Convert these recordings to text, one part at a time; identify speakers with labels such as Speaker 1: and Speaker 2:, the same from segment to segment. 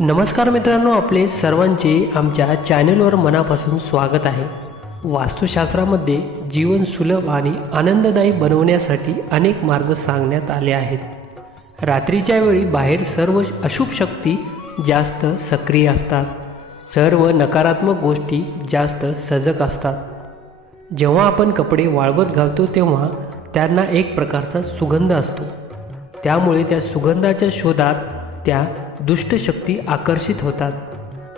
Speaker 1: नमस्कार मित्रांनो आपले सर्वांचे आमच्या चॅनलवर मनापासून स्वागत आहे. वास्तुशास्त्रामध्ये जीवन सुलभ आणि आनंददायी बनवण्यासाठी अनेक मार्ग सांगण्यात आले आहेत. रात्रीच्या वेळी बाहेर सर्व अशुभ शक्ती जास्त सक्रिय असतात. सर्व नकारात्मक गोष्टी जास्त सजग असतात. जेव्हा आपण कपडे वाळवत घालतो तेव्हा त्यांना एक प्रकारचा सुगंध असतो. त्यामुळे त्या सुगंधाच्या शोधात त्या दुष्ट शक्ती आकर्षित होतात.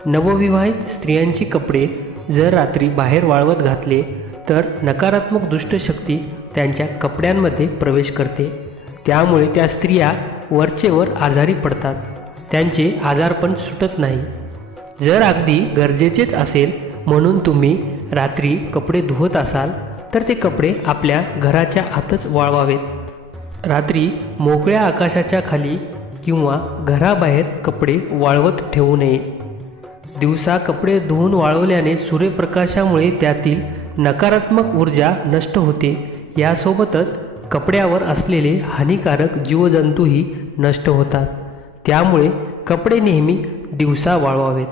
Speaker 1: नवविवाहित स्त्रियांची कपडे जर रात्री बाहेर वाळवत घातले तर नकारात्मक दुष्ट शक्ती त्यांच्या कपड्यांमध्ये प्रवेश करते. त्यामुळे त्या स्त्रिया वरचेवर आजारी पडतात. त्यांचे आजारपण सुटत नाही. जर अगदी गरजेचेच असेल म्हणून तुम्ही रात्री कपडे धुवत असाल तर ते कपडे आपल्या घराच्या आतच वाळवावेत. रात्री मोकळ्या आकाशाच्या खाली किंवा घराबाहेर कपडे वाळवत ठेवू नये. दिवसा कपडे धुवून वाळवल्याने सूर्यप्रकाशामुळे त्यातील नकारात्मक ऊर्जा नष्ट होते. यासोबतच कपड्यावर असलेले हानिकारक जीवजंतूही नष्ट होतात. त्यामुळे कपडे नेहमी दिवसा वाळवावेत.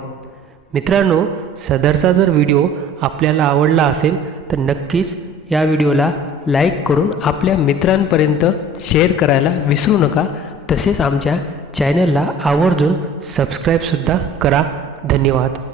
Speaker 1: मित्रांनो सदरचा जर व्हिडिओ आपल्याला आवडला असेल तर नक्कीच या व्हिडिओला लाईक करून आपल्या मित्रांपर्यंत शेअर करायला विसरू नका. तसेच आमच्या चॅनलला आवर्जून सबस्क्राईबसुद्धा करा. धन्यवाद.